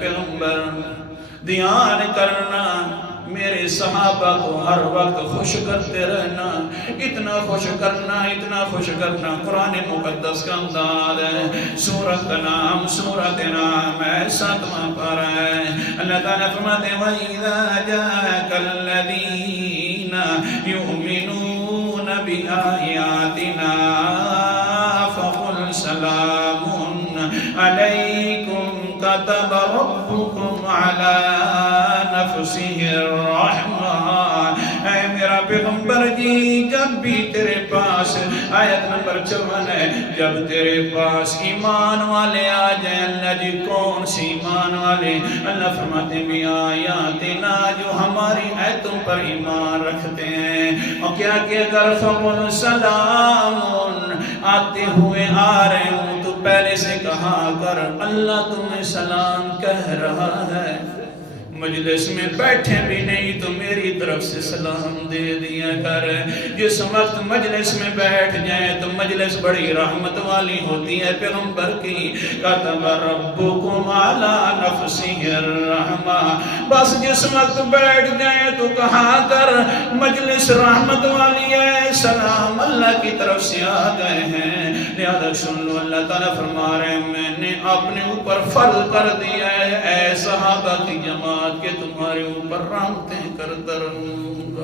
پیغمبر دھیان کرنا، میرے صحابہ کو ہر وقت خوش کرتے رہنا، اتنا خوش کرنا قرآن مقدس کا انداز ہے۔ سورت کا نام ہے 7واں پارہ ہے۔ اللہ تعالیٰ فرماتے ہیں وَإِذَا جَاءَكَ الَّذِينَ يُؤْمِنُونَ بِآيَاتِنَا فَقُلْ سَلَامٌ عَلَيْكُمْ كَتَبَ رَبُّكُمْ عَلَى نَفْسِهِ الرَّحْمَةَ۔ اے میرا پیغمبر جی، جب بھی تیرے پاس آیت نمبر 54 ہے، جب تیرے پاس ایمان والے آ جائیں، اللہ جی کون سی ایمان والے؟ اللہ فرماتے ہیں آیاتنا، جو ہماری آیتوں پر ایمان رکھتے ہیں، اور کیا کہ اگر فقل سلام، آتے ہوئے آ رہے ہوں تو پہلے سے کہا کر اللہ تمہیں سلام کہہ رہا ہے۔ مجلس میں بیٹھے بھی نہیں تو میری طرف سے سلام دے دیا کر۔ جس وقت مجلس میں بیٹھ جائیں تو مجلس بڑی رحمت والی ہوتی ہے پیغمبر کی۔ کتب ربکم علی نفسہ الرحمہ، بس جس وقت بیٹھ جائیں تو کہا کر مجلس رحمت والی ہے، سلام اللہ کی طرف سے آ گئے ہیں۔ لہذا سن لو، اللہ تعالیٰ فرما رہے ہیں میں نے اپنے اوپر فرض کر دیا ہے اے صحابہ کی جماعت کہ تمہارے اوپر رحمتیں کرتا رہوں گا۔